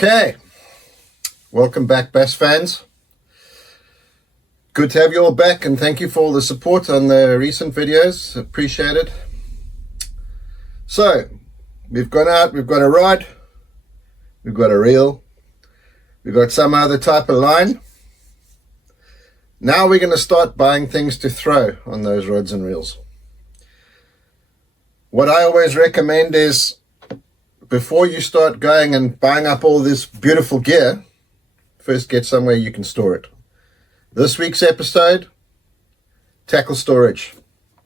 Okay, welcome back, bass fans. Good to have you all back, and thank you for all the support on the recent videos. Appreciate it. So, we've gone out, we've got a rod, we've got a reel, we've got some other type of line. Now we're going to start buying things to throw on those rods and reels. What I always recommend is, before you start going and buying up all this beautiful gear, first get somewhere you can store it. This week's episode, tackle storage.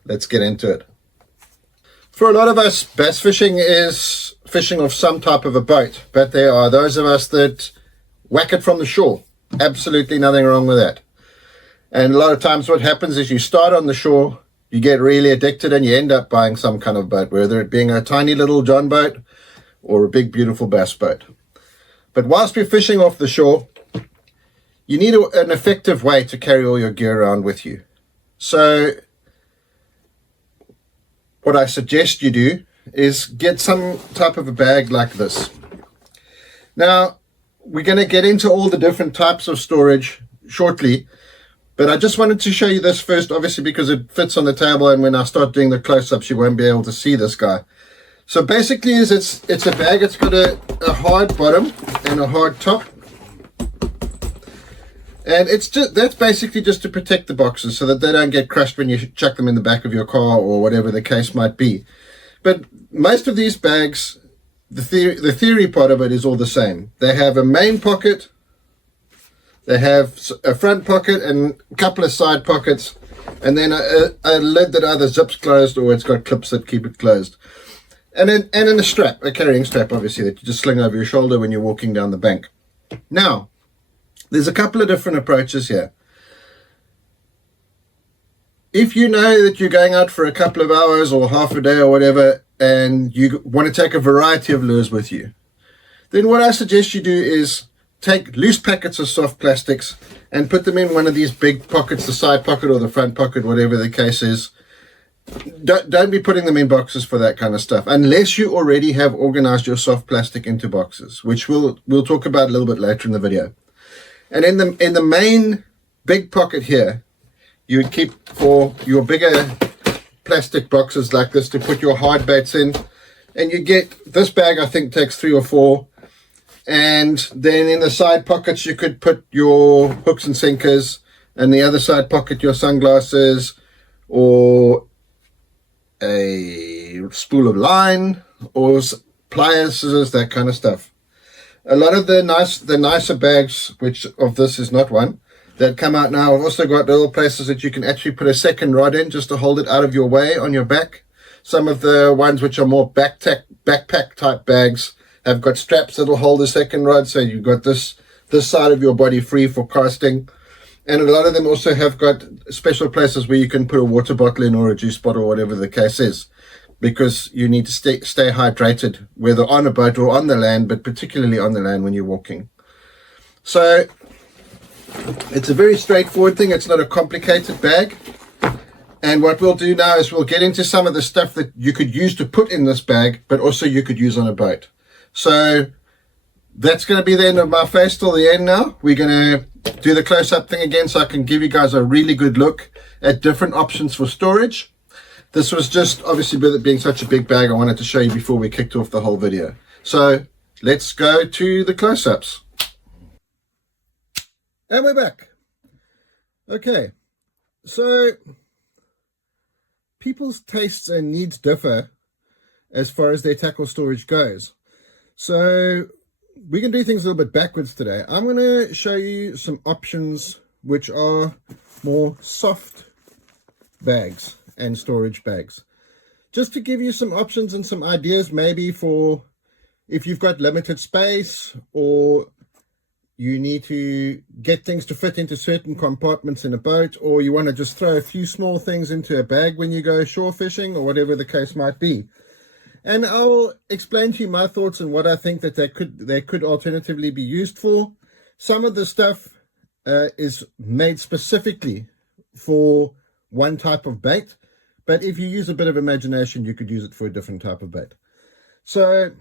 Let's get into it. For a lot of us, bass fishing is fishing off some type of a boat, but there are those of us that whack it from the shore. Absolutely nothing wrong with that. And a lot of times what happens is you start on the shore, you get really addicted, and you end up buying some kind of boat, whether it being a tiny little John boat or a big beautiful bass boat. But whilst we're fishing off the shore, you need an effective way to carry all your gear around with you. So what I suggest you do is get some type of a bag like this. Now we're going to get into all the different types of storage shortly, but I just wanted to show you this first, obviously because it fits on the table, and when I start doing the close-ups you won't be able to see this guy. So basically it's a bag. It's got a hard bottom and a hard top, and that's basically just to protect the boxes so that they don't get crushed when you chuck them in the back of your car or whatever the case might be. But most of these bags, the theory part of it is all the same. They have a main pocket, they have a front pocket and a couple of side pockets, and then a lid that either zips closed or it's got clips that keep it closed. And then a strap, a carrying strap, obviously, that you just sling over your shoulder when you're walking down the bank. Now, there's a couple of different approaches here. If you know that you're going out for a couple of hours or half a day or whatever, and you want to take a variety of lures with you, then what I suggest you do is take loose packets of soft plastics and put them in one of these big pockets, the side pocket or the front pocket, whatever the case is. Don't be putting them in boxes for that kind of stuff, unless you already have organized your soft plastic into boxes, which we'll talk about a little bit later in the video. And in the main big pocket here, you would keep for your bigger plastic boxes like this to put your hard baits in. And you get this bag, I think takes 3 or 4. And then in the side pockets you could put your hooks and sinkers, and the other side pocket your sunglasses, or a spool of line, or pliers, scissors, that kind of stuff. A lot of the nicer bags, which of this is not one, that come out now, have also got little places that you can actually put a second rod in just to hold it out of your way on your back. Some of the ones which are more backpack type bags have got straps that'll hold a second rod, so you've got this side of your body free for casting. And a lot of them also have got special places where you can put a water bottle in, or a juice bottle, or whatever the case is, because you need to stay hydrated, whether on a boat or on the land, but particularly on the land when you're walking. So it's a very straightforward thing. It's not a complicated bag. And what we'll do now is we'll get into some of the stuff that you could use to put in this bag, but also you could use on a boat. So that's going to be the end of my face till the end now. We're going to do the close-up thing again so I can give you guys a really good look at different options for storage. This was just, obviously, with it being such a big bag, I wanted to show you before we kicked off the whole video. So let's go to the close-ups. And we're back. Okay, so people's tastes and needs differ as far as their tackle storage goes. So we can do things a little bit backwards today. I'm going to show you some options which are more soft bags and storage bags, just to give you some options and some ideas, maybe for if you've got limited space, or you need to get things to fit into certain compartments in a boat, or you want to just throw a few small things into a bag when you go shore fishing, or whatever the case might be. And I'll explain to you my thoughts on what I think that they could alternatively be used for. Some of the stuff is made specifically for one type of bait, but if you use a bit of imagination, you could use it for a different type of bait. So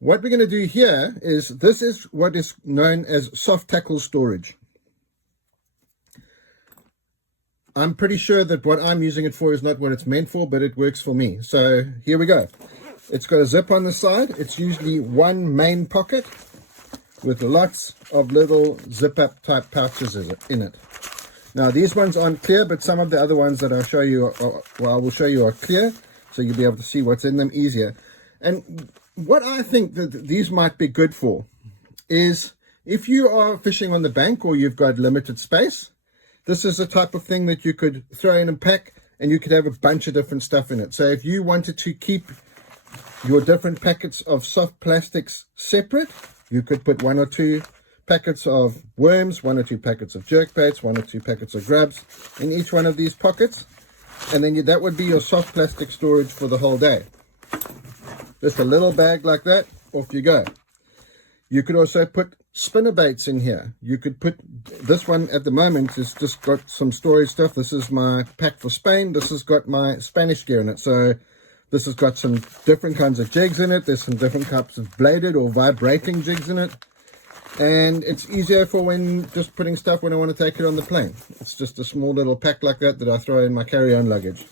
What we're going to do here is, this is what is known as soft tackle storage. I'm pretty sure that what I'm using it for is not what it's meant for, but it works for me. So here we go. It's got a zip on the side. It's usually one main pocket with lots of little zip-up type pouches in it. Now these ones aren't clear, but some of the other ones that I'll show you, I will show you, are clear, so you'll be able to see what's in them easier. And what I think that these might be good for is if you are fishing on the bank or you've got limited space, this is the type of thing that you could throw in a pack and you could have a bunch of different stuff in it. So if you wanted to keep your different packets of soft plastics separate, you could put 1 or 2 packets of worms, 1 or 2 packets of jerkbaits, 1 or 2 packets of grubs in each one of these pockets. And then that would be your soft plastic storage for the whole day. Just a little bag like that, off you go. You could also put spinner baits in here. You could put, this one at the moment has just got some storage stuff. This is my pack for Spain. This has got my Spanish gear in it. So this has got some different kinds of jigs in it. There's some different types of bladed or vibrating jigs in it. And it's easier for when just putting stuff when I want to take it on the plane. It's just a small little pack like that I throw in my carry-on luggage.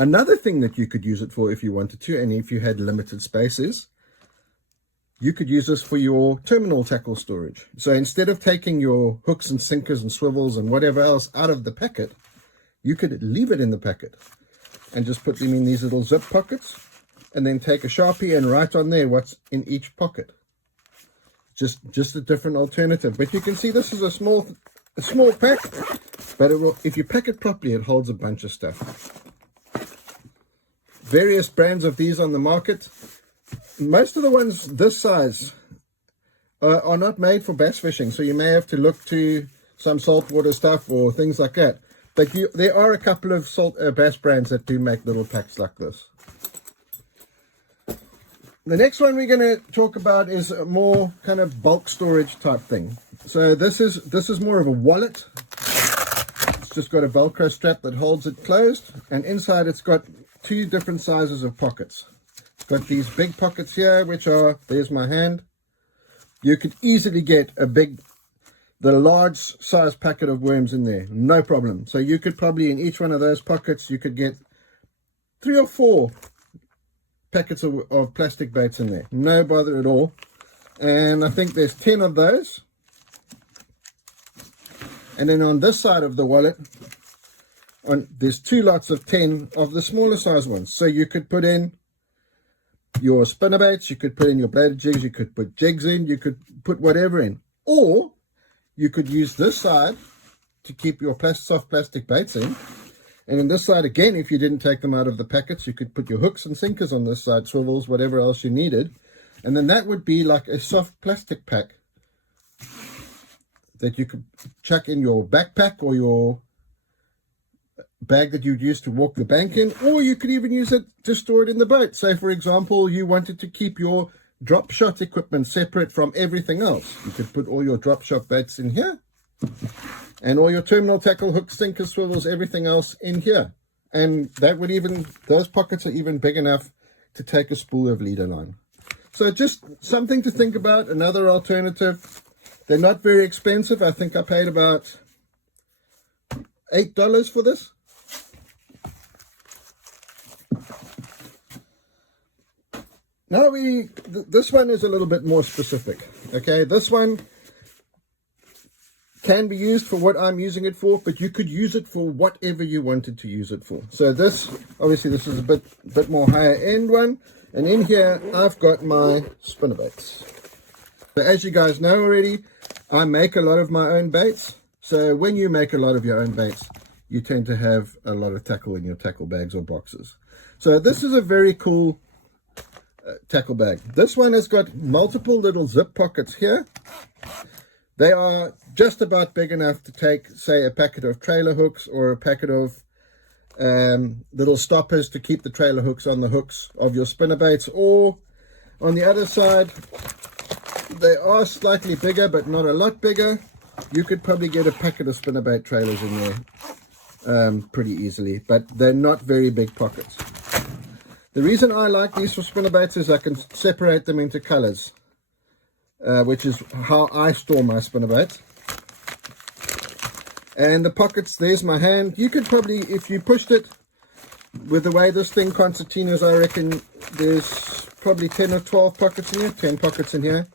Another thing that you could use it for if you wanted to, and if you had limited spaces, you could use this for your terminal tackle storage. So instead of taking your hooks and sinkers and swivels and whatever else out of the packet, you could leave it in the packet and just put them in these little zip pockets, and then take a Sharpie and write on there what's in each pocket. Just a different alternative. But you can see this is a small pack, but it will, if you pack it properly, it holds a bunch of stuff. Various brands of these on the market. Most of the ones this size are not made for bass fishing, so you may have to look to some saltwater stuff or things like that. But there are a couple of bass brands that do make little packs like this. The next one we're going to talk about is a more kind of bulk storage type thing. So this is more of a wallet. It's just got a Velcro strap that holds it closed, and inside it's got 2 different sizes of pockets. It's got these big pockets here, which are, there's my hand. You could easily get the large size packet of worms in there, no problem. So you could probably, in each one of those pockets, you could get 3 or 4 packets of plastic baits in there, no bother at all. And I think there's 10 of those. And then on this side of the wallet, there's 2 lots of 10 of the smaller size ones. So you could put in your spinner baits, you could put in your bladed jigs, you could put jigs in, you could put whatever in. Or you could use this side to keep your soft plastic baits in. And in this side, again, if you didn't take them out of the packets, you could put your hooks and sinkers on this side, swivels, whatever else you needed. And then that would be like a soft plastic pack that you could chuck in your backpack or your bag that you'd use to walk the bank in. Or you could even use it to store it in the boat. Say, for example, you wanted to keep your drop shot equipment separate from everything else. You could put all your drop shot baits in here. And all your terminal tackle, hooks, sinkers, swivels, everything else in here. And that would those pockets are even big enough to take a spool of leader line. So just something to think about, another alternative. They're not very expensive. I think I paid about $8 for this. Now this one is a little bit more specific. Okay, this one can be used for what I'm using it for, but you could use it for whatever you wanted to use it for. So this, obviously this is a bit more higher end one, and in here I've got my spinnerbaits. So as you guys know already, I make a lot of my own baits. So when you make a lot of your own baits, you tend to have a lot of tackle in your tackle bags or boxes. So this is a very cool tackle bag. This one has got multiple little zip pockets here. They are just about big enough to take, say, a packet of trailer hooks or a packet of little stoppers to keep the trailer hooks on the hooks of your spinnerbaits. Or on the other side, they are slightly bigger, but not a lot bigger. You could probably get a packet of spinnerbait trailers in there pretty easily, but they're not very big pockets. The reason I like these for spinnerbaits is I can separate them into colors, which is how I store my spinnerbaits. And the pockets, there's my hand. You could probably, if you pushed it, with the way this thing concertinas, I reckon there's probably 10 or 12 pockets in here, 10 pockets in here.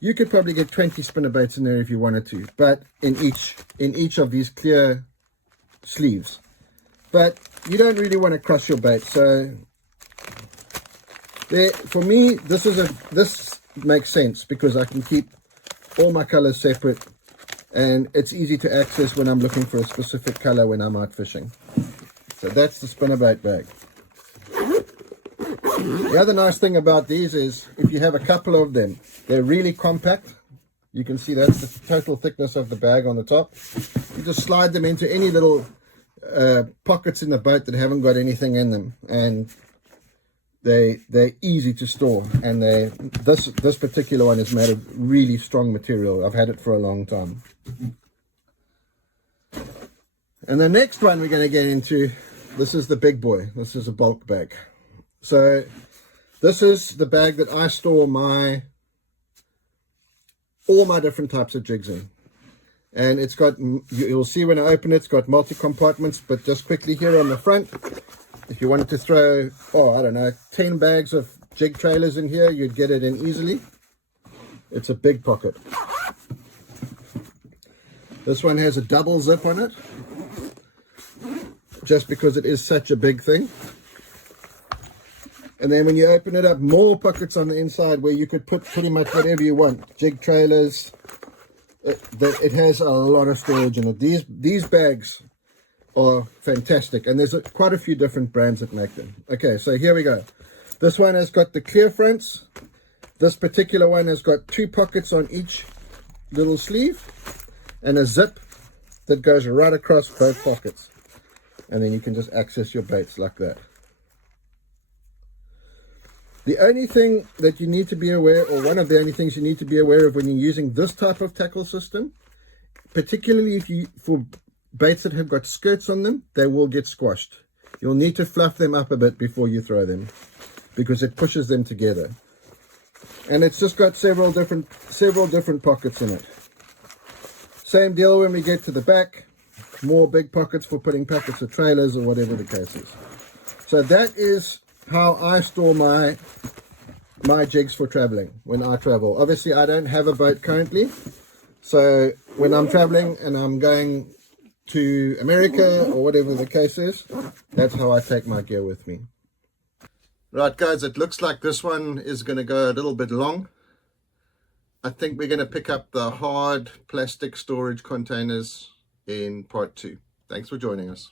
You could probably get 20 spinnerbaits in there if you wanted to, but in each of these clear sleeves. But you don't really want to cross your bait, so there, for me, this makes sense because I can keep all my colors separate, and it's easy to access when I'm looking for a specific color when I'm out fishing. So that's the spinnerbait bag. The other nice thing about these is if you have a couple of them, they're really compact. You can see that's the total thickness of the bag on the top. You just slide them into any little pockets in the boat that haven't got anything in them, and they're easy to store. And this particular one is made of really strong material. I've had it for a long time. And the next one we're going to get into, this is the big boy. This is a bulk bag. So this is the bag that I store all my different types of jigs in. And it's got, you'll see when I open it, it's got multi-compartments. But just quickly here on the front, if you wanted to throw, I don't know, 10 bags of jig trailers in here, you'd get it in easily. It's a big pocket. This one has a double zip on it, just because it is such a big thing. And then when you open it up, more pockets on the inside where you could put pretty much whatever you want. Jig trailers. It has a lot of storage in it. These bags are fantastic, and there's quite a few different brands that make them. Okay, so here we go. This one has got the clear fronts. This particular one has got 2 pockets on each little sleeve and a zip that goes right across both pockets, and then you can just access your baits like that. The only thing that you need to be aware, or one of the only things you need to be aware of when you're using this type of tackle system, particularly for baits that have got skirts on them, they will get squashed. You'll need to fluff them up a bit before you throw them, because it pushes them together. And it's just got several different pockets in it. Same deal when we get to the back, more big pockets for putting packets of trailers or whatever the case is. So that is how I store my jigs for traveling when I travel. Obviously I don't have a boat currently, so when I'm traveling and I'm going to America or whatever the case is, that's how I take my gear with me. Right guys, it looks like this one is going to go a little bit long. I think we're going to pick up the hard plastic storage containers in part 2. Thanks for joining us.